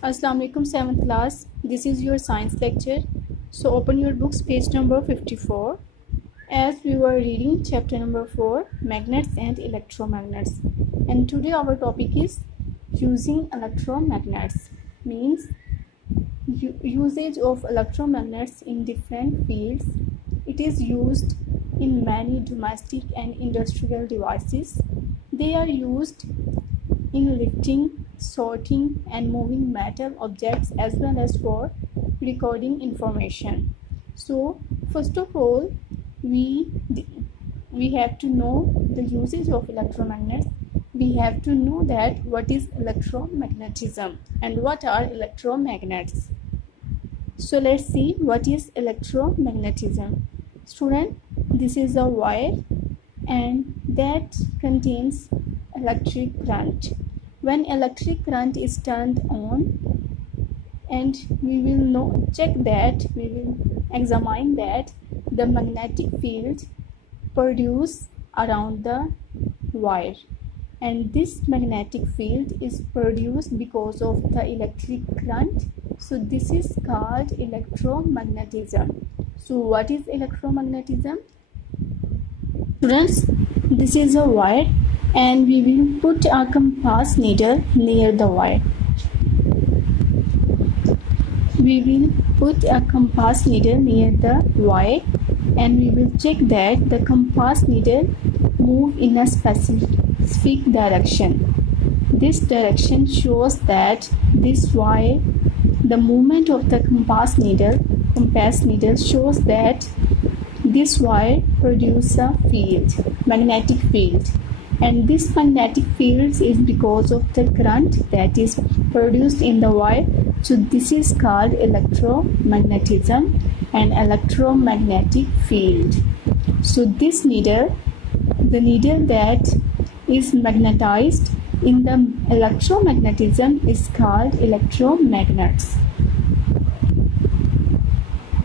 Assalamu alaikum 7th class. This is your science lecture. So open your books, page number 54. As we were reading chapter number 4, magnets and electromagnets. And today our topic is using electromagnets. Means usage of electromagnets in different fields. It is used in many domestic and industrial devices. They are used in lifting, sorting and moving metal objects as well as for recording information. So first of all, we have to know the usage of electromagnets. We have to know that what is electromagnetism and what are electromagnets. So let's see what is electromagnetism. Student, this is a wire and that contains electric current. When electric current is turned on, and we will examine that the magnetic field produced around the wire, and this magnetic field is produced because of the electric current. So this is called electromagnetism. So what is electromagnetism? Students, this is a wire and we will put a compass needle near the wire. We will put a compass needle near the wire and we will check that the compass needle move in a specific direction. This direction shows that this wire, the movement of the compass needle shows that this wire produces a field, magnetic field, and this magnetic field is because of the current that is produced in the wire. So this is called electromagnetism and electromagnetic field. So this needle, the needle that is magnetized in the electromagnetism is called electromagnets.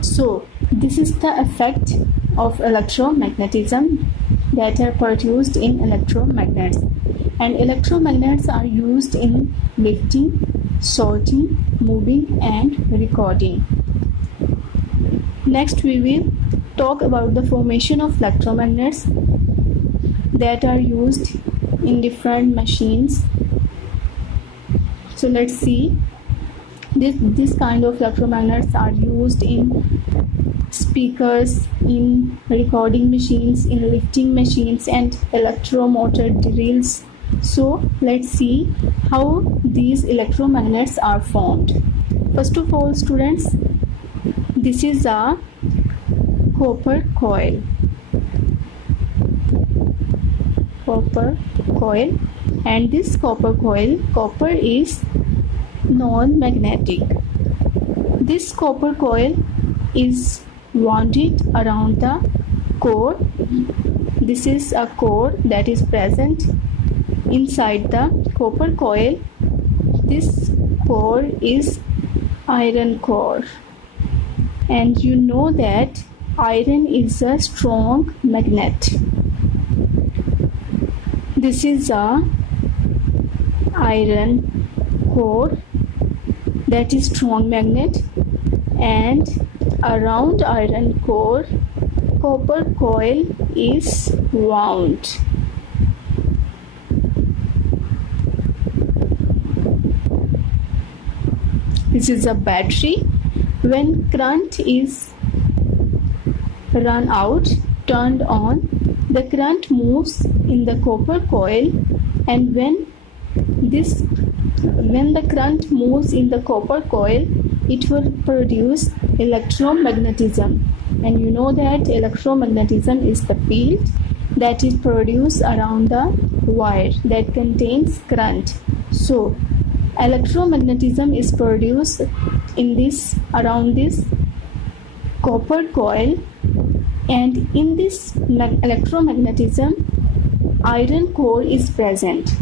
So this is the effect of electromagnetism that are produced in electromagnets, and electromagnets are used in lifting, sorting, moving and recording. Next we will talk about the formation of electromagnets that are used in different machines. So let's see. This kind of electromagnets are used in speakers, in recording machines, in lifting machines and electromotor drills. So let's see how these electromagnets are formed. First of all, students, this is a copper coil. And this copper is non-magnetic. This copper coil is wounded around the core. This is a core that is present inside the copper coil. This core is iron core, and you know that iron is a strong magnet. This is a iron core that is strong magnet, and around iron core copper coil is wound. This is a battery. When current is turned on, the current moves in the copper coil, and when the current moves in the copper coil, it will produce electromagnetism. And you know that electromagnetism is the field that is produced around the wire that contains current. So electromagnetism is produced around this copper coil, and in this electromagnetism iron core is present.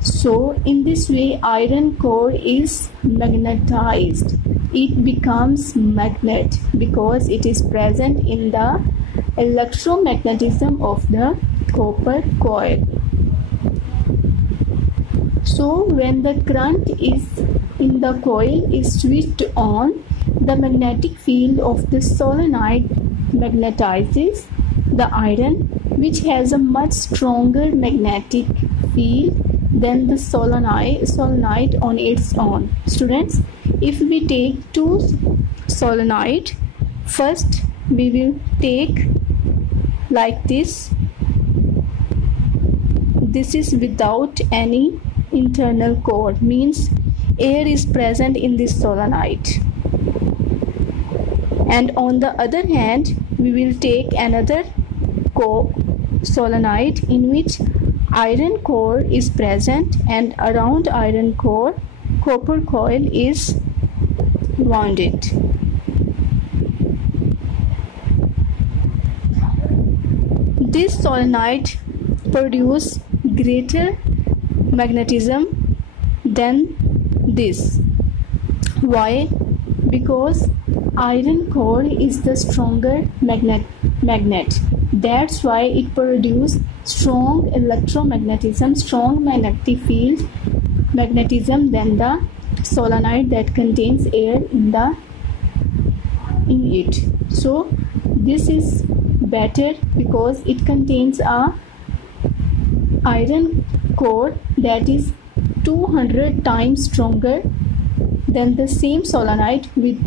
So in this way iron core is magnetized. It becomes magnet because it is present in the electromagnetism of the copper coil. So So when the current is in the coil is switched on, the magnetic field of the solenoid magnetizes the iron, which has a much stronger magnetic field than the solenoid on its own. Students, if we take two solenoid, first we will take like this. This is without any internal core, means air is present in this solenoid. And on the other hand, we will take another solenoid in which iron core is present, and around iron core copper coil is wounded. This solenoid produce greater magnetism than this. Why? Because iron core is the stronger magnet. That's why it produces strong electromagnetism, strong magnetic field magnetism than the solenoid that contains air in it. So this is better because it contains a iron core that is 200 times stronger than the same solenoid with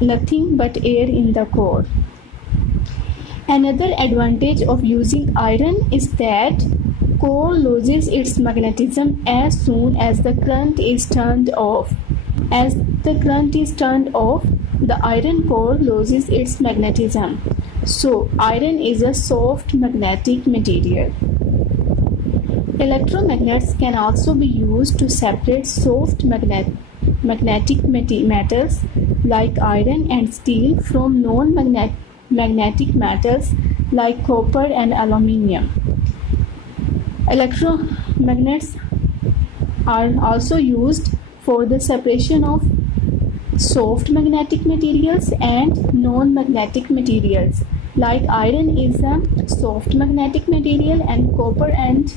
nothing but air in the core. Another advantage of using iron is that core loses its magnetism as soon as the current is turned off. As the current is turned off, the iron core loses its magnetism. So, iron is a soft magnetic material. Electromagnets can also be used to separate soft magnetic metals like iron and steel from non-magnetic metals like copper and aluminium. Electromagnets are also used for the separation of soft magnetic materials and non-magnetic materials. Like iron is a soft magnetic material and copper and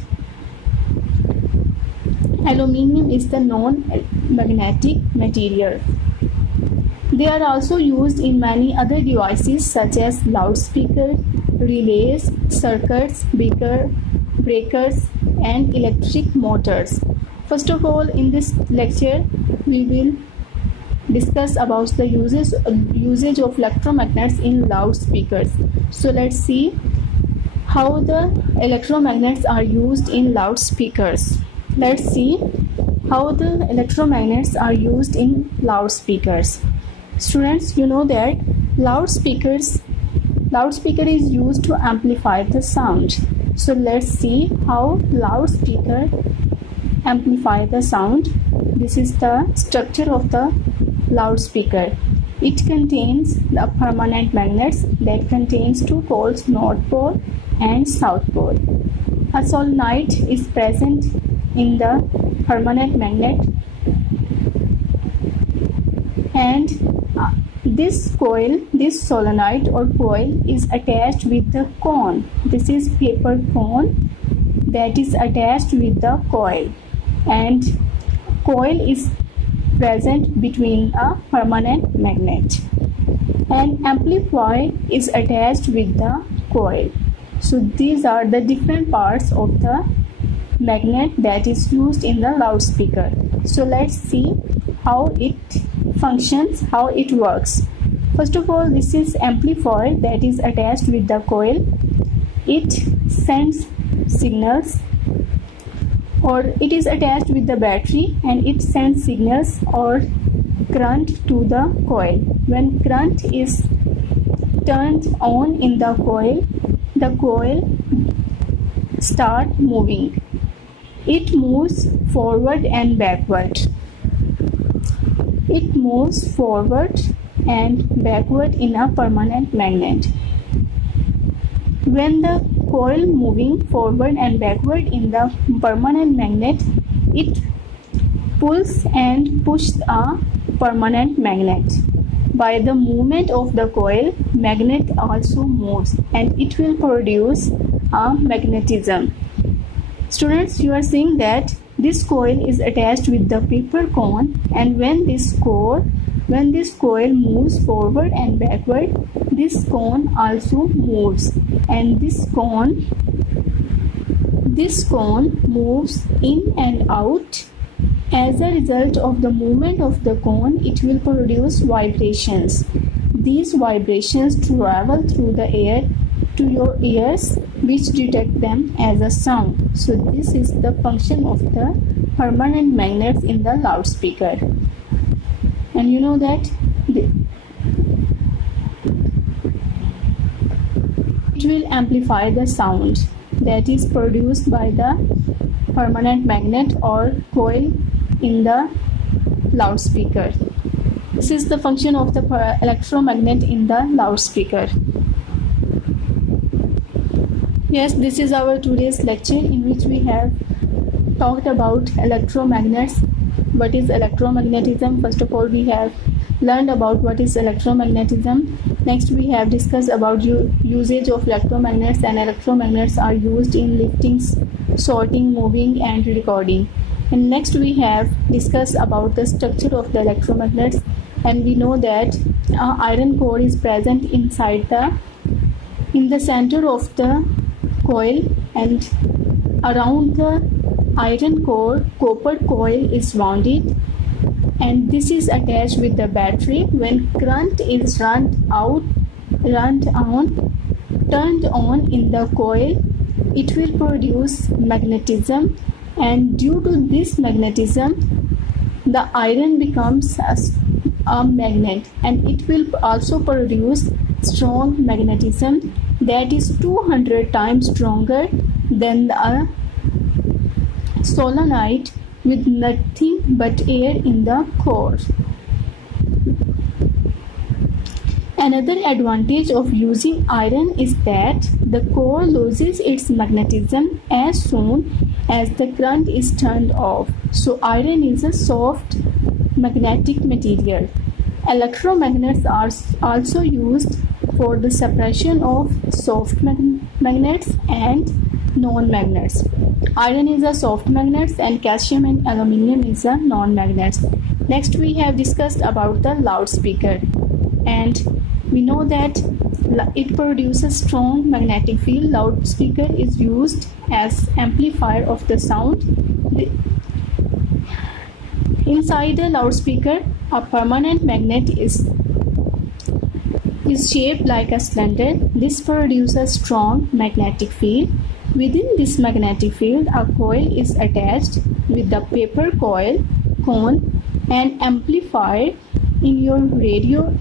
aluminium is the non-magnetic material. They are also used in many other devices such as loudspeaker, relays, circuits, breakers and electric motors. First of all, in this lecture we will discuss about the usage of electromagnets in loudspeakers. So let's see how the electromagnets are used in loudspeakers. Let's see how the electromagnets are used in loudspeakers. Students, you know that loudspeaker is used to amplify the sound. So let's see how loudspeaker amplify the sound. This is the structure of the loudspeaker. It contains the permanent magnets that contains two poles, north pole and south pole. A solenoid is present in the permanent magnet, and this solenoid or coil is attached with the cone. This is paper cone that is attached with the coil, and coil is present between a permanent magnet, and amplifier is attached with the coil. So these are the different parts of the magnet that is used in the loudspeaker. So let's see how it functions, how it works. First of all, this is amplifier that is attached with the coil. It sends signals, or it is attached with the battery and it sends signals or current to the coil. When current is turned on in the coil start moving. It moves forward and backward. It moves forward and backward in a permanent magnet. When the coil moving forward and backward in the permanent magnet, it pulls and pushes a permanent magnet. By the movement of the coil, magnet also moves and it will produce a magnetism. Students, you are seeing that This coil is attached with the paper cone, and when this coil moves forward and backward, this cone also moves, and this cone moves in and out. As a result of the movement of the cone, it will produce vibrations. These vibrations travel through the air to your ears, which detect them as a sound. So this is the function of the permanent magnets in the loudspeaker. And you know that it will amplify the sound that is produced by the permanent magnet or coil in the loudspeaker. This is the function of the electromagnet in the loudspeaker. Yes, this is our today's lecture, in which we have talked about electromagnets. What is electromagnetism? First of all, we have learned about what is electromagnetism. Next, we have discussed about usage of electromagnets, and electromagnets are used in lifting, sorting, moving, and recording. And next, we have discussed about the structure of the electromagnets, and we know that iron core is present in the center of the coil, and around the iron core, copper coil is wounded, and this is attached with the battery. When current is turned on in the coil, it will produce magnetism, and due to this magnetism, the iron becomes a magnet, and it will also produce strong magnetism that is 200 times stronger than a solenoid with nothing but air in the core. Another advantage of using iron is that the core loses its magnetism as soon as the current is turned off. So iron is a soft magnetic material. Electromagnets are also used for the separation of soft magnets and non-magnets. Iron is a soft magnet, and calcium and aluminium is a non-magnets. Next, we have discussed about the loudspeaker, and we know that it produces strong magnetic field. Loudspeaker is used as amplifier of the sound. Inside the loudspeaker, a permanent magnet is shaped like a cylinder. This produces strong magnetic field. Within this magnetic field, a coil is attached with the paper cone, and amplifier in your radio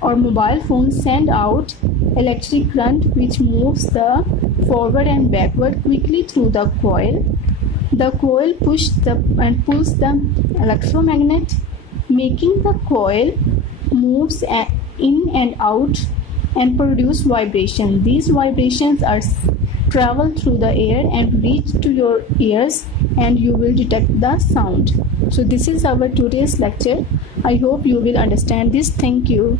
or mobile phone send out electric current, which moves the forward and backward quickly through the coil. The coil pulls the electromagnet, making the coil moves in and out and produce vibration. These vibrations travel through the air and reach to your ears, and you will detect the sound. So this is our today's lecture. I hope you will understand this. Thank you.